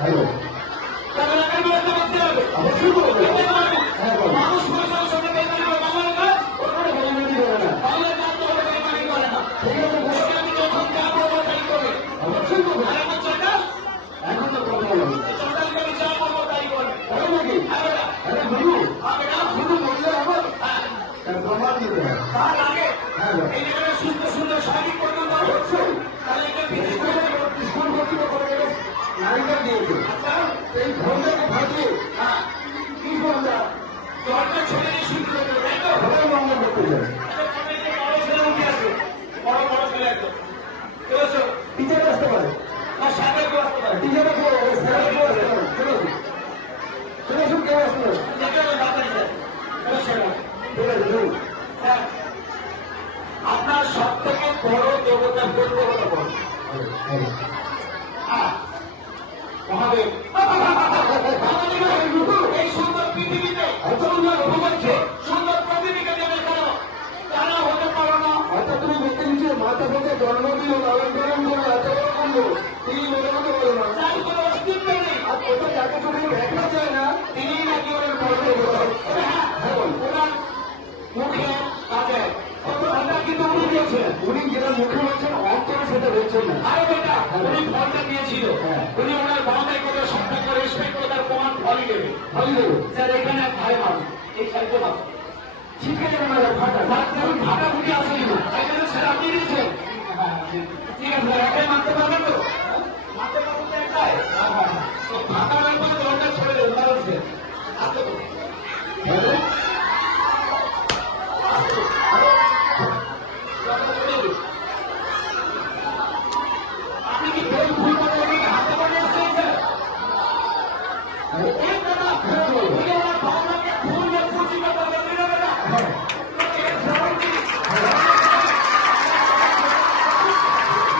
Hello অবশ্যই বলবে। হ্যাঁ বল। মানুষ মানুষের সঙ্গে বেইমানি করে বাংলার কাজ ওখানে বেইমানি করে না। বাংলার কাজ তো ওরা বেইমানি করে না। ঠিক আছে বল। ওকে আমি যখন যা বলবো তাই করবে। অবশ্যই বলবে। আর এখন সরকার এখন তো কথা বলো। সরকারকে আমি যা বলবো তাই করবে। তাই নাকি? হ্যাঁ বেটা, আরে গুরু হ্যাঁ বেটা, শুধু বললে হবে? হ্যাঁ। তার প্রমাণ দিতে হবে। তার আগে হ্যাঁ বল। এই যেখানে সুন্দর সুন্দর শারীরিক কর্তব্য অবশ্যই তাহলে এটা বিদেশ স্কুল কর্তৃপক্ষ করে গেলে নারীদের দিয়েছে। আচ্ছা এই ধর্মকে ফাঁকিয়ে হ্যাঁ কি আমরা দরকার ছেড়ে দিয়ে শুরু করবে তাই তো সবাই মঙ্গল করতে চাই। বড় ছেলে উঠে আসবে বড় বড় ছেলে একদম বুঝেছো টিচার আসতে পারে। আর সাথে কেউ আসতে পারে টিচাররা কেউ স্যার কেউ আসতে পারে। চলে আসুন কেউ আসতে পারে। দেখে তো তাড়াতাড়ি যায় বুঝেছো ঠিক আছে ধরুন। স্যার আপনার সব থেকে বড় দেবতা বলবো কথা বল মহাদেব এই সুন্দর পৃথিবীতে সুন্দর ভূমধ্যে সুন্দর পৃথিবীকে দেবে কেন তারা হতে পারো না হয়তো তুমি বলতে নিচে মাথা থেকে জন্ম দিল লালন পালন করলো এত বড় করলো তিনি মনে মতো বলো না। তার কোনো অস্তিত্ব নেই আর কোথাও যাকে তুমি দেখা যায় না তিনি নাকি ওর বড় দেবতা। হ্যাঁ বল ওনার মুখে কাজে কত ঘন্টা কিন্তু উনি দিয়েছেন উনি যেটা মুখে বলছেন অন্তরে সেটা বলছেন না। আরে বেটা উনি ফলটা দিয়েছিল হ্যাঁ। উনি ওনার বাবাকে কত শ্রদ্ধা করে রেসপেক্ট করে তার প্রমাণ ফলই দেবে ভালো দেবো। স্যার এখানে এক ভাই মানুষ এই সাইডে মানুষ শিখে যাবে না ফাটা। দেখুন ভাটা ফুটি আসেনি এখানে স্যার আপনি দিচ্ছেন ঠিক আছে স্যার একাই মানতে পারবেন তো মানতে পারবেন তো একাই তো ফাটা ব্যাপারে দরকার ছেড়ে দেবেন কারণ সে আসতে হ্যাঁ